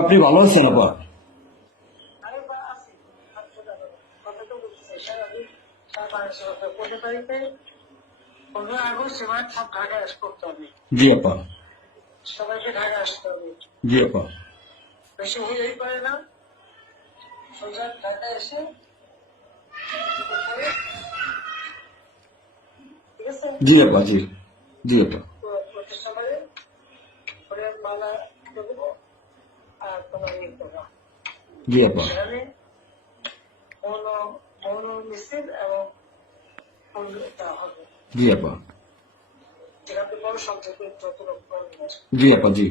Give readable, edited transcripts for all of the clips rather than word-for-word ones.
আপনি ভালো আছেন আপা? জি আপা। সবাইকে ঢাকা আসতে হবে। জি আপা। বেশি হইলেই পারে না, সোজা ঢাকা এসে ঠিক আছে জি আপা। জি জি আপা। প্রতিষ্ঠানে মালা দেবো আর তোমার ইয়ে করবা। জি আপা। সেখানে মৌন মৌন মিছিল এবং ফুল দেওয়া হবে। জি আপা। যেখানে বড় সংখ্যকে যত লোক করবে জি আপা। জি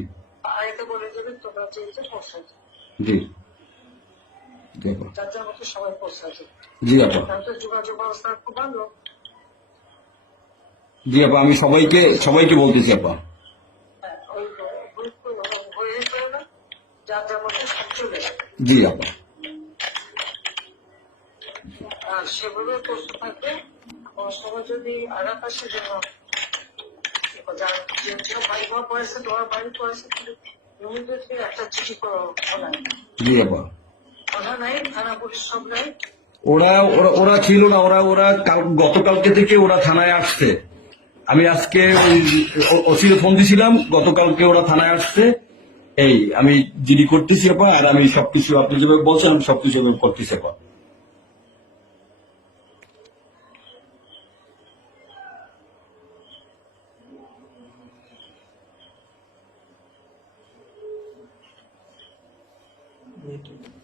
আগে বলে দেবে তোমরা চেয়েছে পৌঁছাতে। জি জি আপা। যার যার মতো সবাই পৌঁছাতে। জি আপা। তাহলে যোগাযোগ ব্যবস্থা খুব ভালো। জি আপা, আমি সবাইকে সবাইকে বলতেছি আপা। হ্যাঁ, ওই গ্রুপ হয়ে পড়ে না, যার যার মতো সব চলে যাবে। জি আপা। আর সেগুলো প্রস্তুত থাকবে। আমার সময় যদি আঘাত আসে যেন বাড়ি ঘর পড়েছে, তোমার বাড়ি পড়েছে, ইমিডিয়েটলি একটা চিঠি করা জি আপা। কথা নাই, থানা পুলিশ সব নাই। ওরা ওরা ওরা ছিল না, ওরা ওরা গতকালকে থেকে ওরা থানায় আসছে। আমি আজকে ওই ওসিকে ফোন দিছিলাম, গতকালকে ওরা থানায় আসছে। এই আমি জিডি করতেছি আপা, আর আমি সবকিছু আপনি যেভাবে বলছেন আমি সবকিছু করতেছি আপা। Thank you.